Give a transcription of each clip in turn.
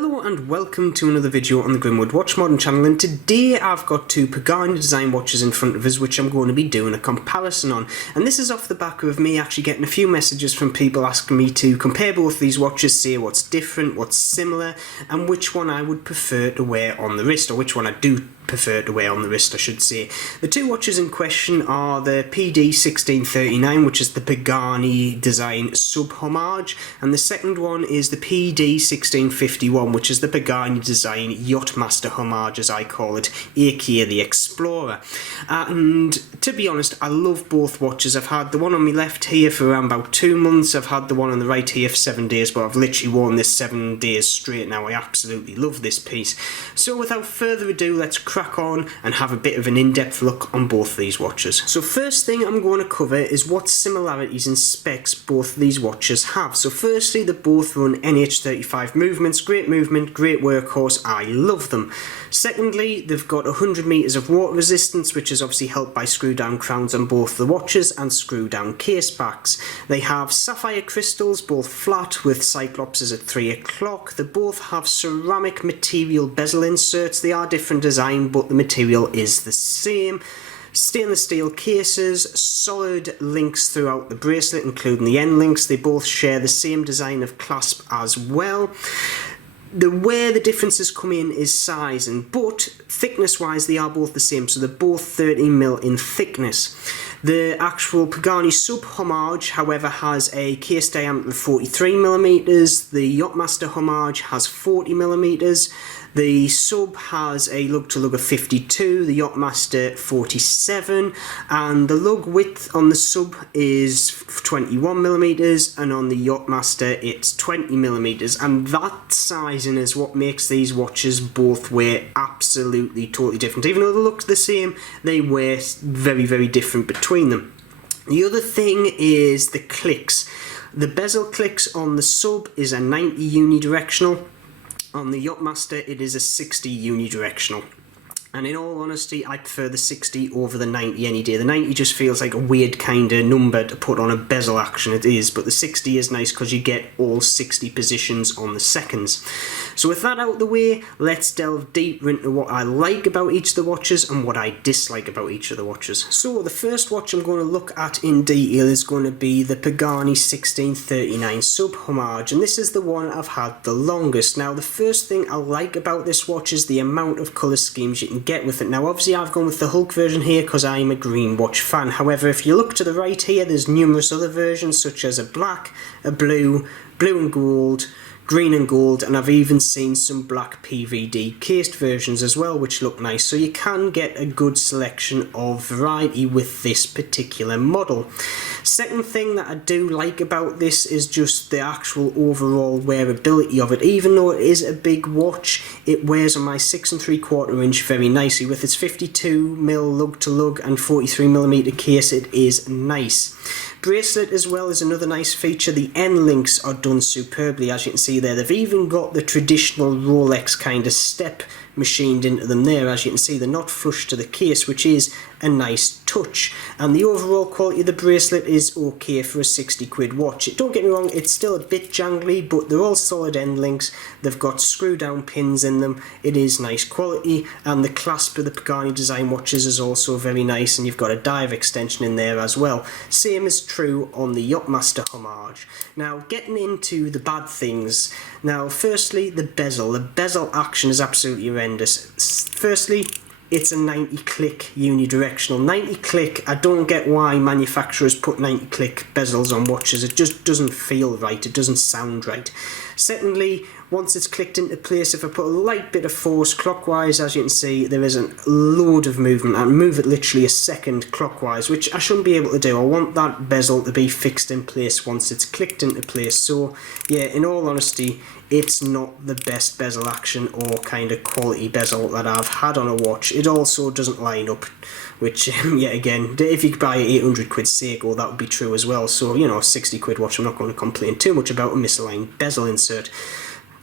Hello and welcome to another video on the Grimwood Watch Modern channel, and today I've got two Pagani Design watches in front of us which I'm going to be doing a comparison on. And this is off the back of me actually getting a few messages from people asking me to compare both these watches, say what's different, what's similar, and which one I would prefer to wear on the wrist, or which one I do prefer to wear on the wrist, I should say. The two watches in question are the PD 1639, which is the Pagani Design sub-homage, and the second one is the PD 1651, which is the Pagani Design Yacht-master homage, as I call it, aka the Explorer. And to be honest, I love both watches. I've had the one on my left here for around about 2 months, I've had the one on the right here for 7 days, but I've literally worn this 7 days straight now. I absolutely love this piece. So without further ado, let's crack on and have a bit of an in-depth look on both these watches. So first thing I'm going to cover is what similarities in specs both these watches have. So firstly, they both run NH35 movements, great workhorse, I love them. Secondly, they've got 100 meters of water resistance, which is obviously helped by screw down crowns on both the watches and screw down case backs. They have sapphire crystals, both flat with cyclopses at 3 o'clock. They both have ceramic material bezel inserts. They are different design, but the material is the same. Stainless steel cases, solid links throughout the bracelet, including the end links. They both share the same design of clasp as well. Where the differences come in is size, but thickness wise they are both the same, so they're both 13mm in thickness. The actual Pagani sub homage, however, has a case diameter of 43mm, the Yacht-master homage has 40mm, the sub has a lug-to-lug of 52, the Yacht-master 47, and the lug width on the sub is 21mm, and on the Yacht-master it's 20mm, and that sizing is what makes these watches both wear absolutely totally different. Even though they look the same, they wear very, very different between them. The other thing is the clicks. The bezel clicks on the sub is a 90 unidirectional. On the Yacht-master it is a 60 unidirectional. And in all honesty, I prefer the 60 over the 90 any day. The 90 just feels like a weird kind of number to put on a bezel action, it is, but the 60 is nice because you get all 60 positions on the seconds. So with that out of the way, let's delve deeper into what I like about each of the watches and what I dislike about each of the watches. So the first watch I'm going to look at in detail is going to be the Pagani 1639 sub homage, and this is the one I've had the longest. Now the first thing I like about this watch is the amount of colour schemes you can get with it. Now obviously I've gone with the Hulk version here because I'm a green watch fan. However, if you look to the right here, there's numerous other versions such as a black, a blue, blue and gold, green and gold, and I've even seen some black PVD cased versions as well, which look nice. So you can get a good selection of variety with this particular model. Second thing that I do like about this is just the actual overall wearability of it. Even though it is a big watch, it wears on my 6 3/4 inch very nicely. With its 52mm lug to lug and 43mm case, it is nice. Bracelet as well is another nice feature. The end links are done superbly, as you can see there. They've even got the traditional Rolex kind of step machined into them there. As you can see, they're not flush to the case, which is a nice touch. And the overall quality of the bracelet is okay for a 60 quid watch. Don't get me wrong, it's still a bit jangly, but they're all solid end links. They've got screw down pins in them. It is nice quality, and the clasp of the Pagani Design watches is also very nice, and you've got a dive extension in there as well. Same is true on the Yacht-master homage. Now getting into the bad things. Now firstly, the bezel. The bezel action is absolutely horrendous. Firstly, it's a 90 click unidirectional. 90 click, I don't get why manufacturers put 90 click bezels on watches. It just doesn't feel right, it doesn't sound right. Secondly, once it's clicked into place, if I put a light bit of force clockwise, as you can see, there is a load of movement. I move it literally a second clockwise, which I shouldn't be able to do. I want that bezel to be fixed in place once it's clicked into place. So yeah, in all honesty, it's not the best bezel action or kind of quality bezel that I've had on a watch. It also doesn't line up, which yet again, if you could buy a 800 quid Seiko, that would be true as well. So, you know, 60 quid watch, I'm not going to complain too much about a misaligned bezel insert.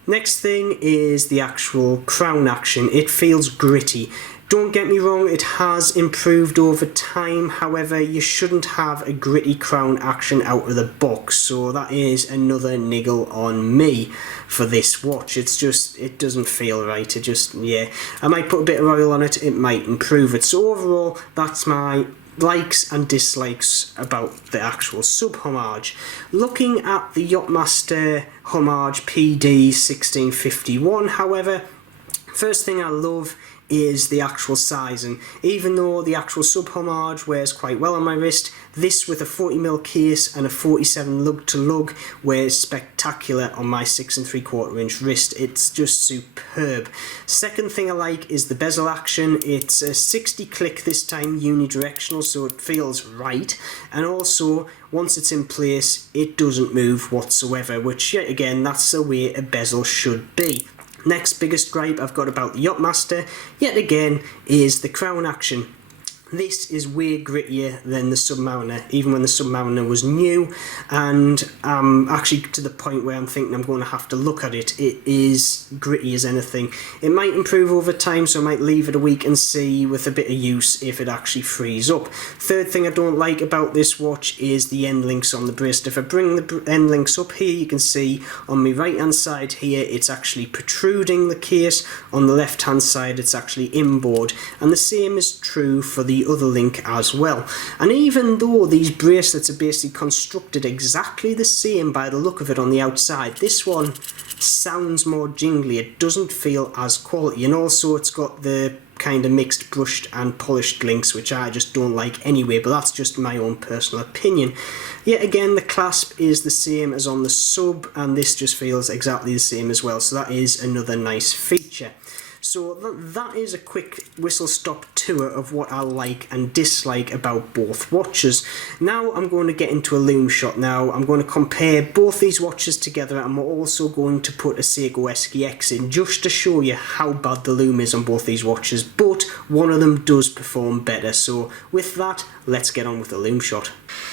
Next thing is the actual crown action. It feels gritty. Don't get me wrong, it has improved over time, however you shouldn't have a gritty crown action out of the box, so that is another niggle on me for this watch. It's just, it doesn't feel right. It just, yeah, I might put a bit of oil on it, it might improve it. So overall, that's my likes and dislikes about the actual sub homage. Looking at the Yacht-master homage PD 1651, however, first thing I love is the actual sizing. Even though the actual sub homage wears quite well on my wrist, this with a 40mm case and a 47 lug to lug wears spectacular on my 6 3/4 inch wrist. It's just superb. Second thing I like is the bezel action. It's a 60 click this time, unidirectional, so it feels right, and also once it's in place it doesn't move whatsoever, which yet again, that's the way a bezel should be. Next biggest gripe I've got about the Yacht-master, yet again, is the crown action. This is way grittier than the Submariner, even when the Submariner was new, and actually to the point where I'm thinking I'm going to have to look at it. It is gritty as anything. It might improve over time, so I might leave it a week and see with a bit of use if it actually frees up. Third thing I don't like about this watch is the end links on the bracelet. If I bring the end links up here, you can see on my right hand side here it's actually protruding the case, on the left hand side it's actually inboard, and the same is true for the other link as well. And even though these bracelets are basically constructed exactly the same by the look of it on the outside, this one sounds more jingly. It doesn't feel as quality, and also it's got the kind of mixed brushed and polished links, which I just don't like anyway, but that's just my own personal opinion. Yet again, the clasp is the same as on the sub, and this just feels exactly the same as well, so that is another nice feature. So that is a quick whistle-stop tour of what I like and dislike about both watches. Now I'm going to get into a loom shot now. I'm going to compare both these watches together, and we're also going to put a Seiko SKX in just to show you how bad the loom is on both these watches, but one of them does perform better. So with that, let's get on with the loom shot.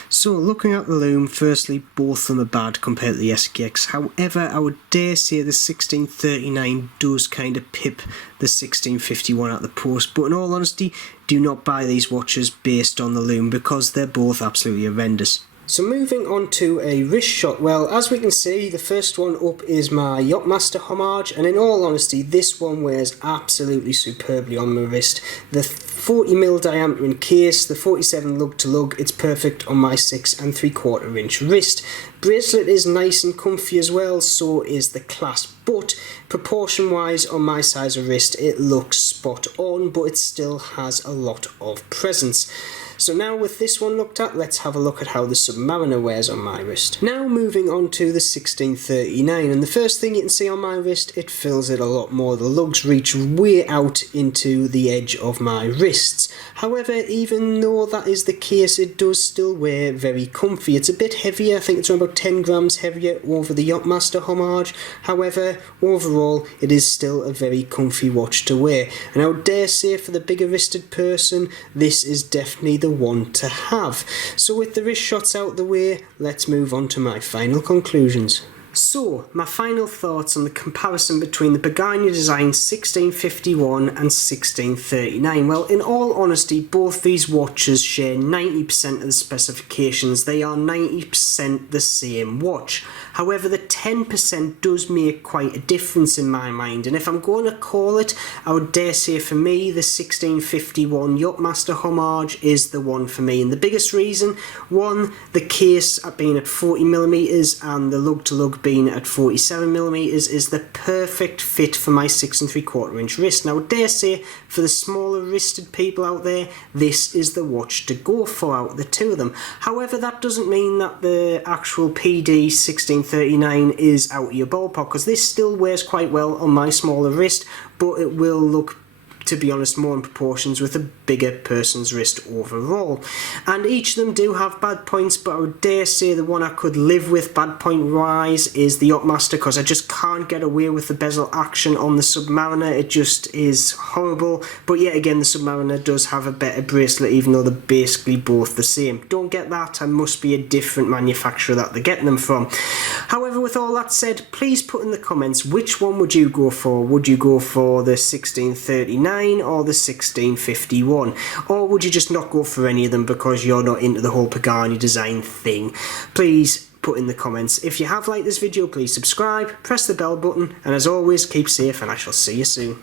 So looking at the loom, firstly, both of them are bad compared to the SKX. However, I would dare say the 1639 does kind of pip the 1651 at the post, but in all honesty, do not buy these watches based on the loom because they're both absolutely horrendous. So moving on to a wrist shot, well, as we can see, the first one up is my Yacht-master homage, and in all honesty, this one wears absolutely superbly on my wrist. The 40mm diameter in case, the 47 lug to lug, it's perfect on my 6 3/4 inch wrist. Bracelet is nice and comfy as well, so is the clasp, but proportion wise on my size of wrist it looks spot on, but it still has a lot of presence. So now with this one looked at, let's have a look at how the Submariner wears on my wrist. Now moving on to the 1639, and the first thing you can see on my wrist, it fills it a lot more. The lugs reach way out into the edge of my wrists. However, even though that is the case, it does still wear very comfy. It's a bit heavier, I think it's around about 10 grams heavier over the Yacht-master homage. However, overall, it is still a very comfy watch to wear. And I would dare say for the bigger wristed person, this is definitely the one to have. So with the wrist shots out the way, let's move on to my final conclusions. So, my final thoughts on the comparison between the Pagani Design 1651 and 1639. Well, in all honesty, both these watches share 90% of the specifications. They are 90% the same watch. However, the 10% does make quite a difference in my mind, and if I'm going to call it, I would dare say for me, the 1651 Yacht-master homage is the one for me. And the biggest reason, one, the case being at 40mm and the lug-to-lug being at 47mm is the perfect fit for my 6 3/4 inch wrist. Now I dare say for the smaller wristed people out there, this is the watch to go for out of the two of them. However, that doesn't mean that the actual PD 1639 is out of your ballpark, because this still wears quite well on my smaller wrist, but it will look, to be honest, more in proportions with a bigger person's wrist overall. And each of them do have bad points, but I would dare say the one I could live with bad point wise is the Yacht-master, because I just can't get away with the bezel action on the Submariner. It just is horrible. But yet again, the Submariner does have a better bracelet, even though they're basically both the same. Don't get that, and must be a different manufacturer that they're getting them from. However, with all that said, please put in the comments, which one would you go for? Would you go for the 1639 1649 or the 1651? Or would you just not go for any of them because you're not into the whole Pagani design thing? Please put in the comments. If you have liked this video, please subscribe, press the bell button, and as always, keep safe and I shall see you soon.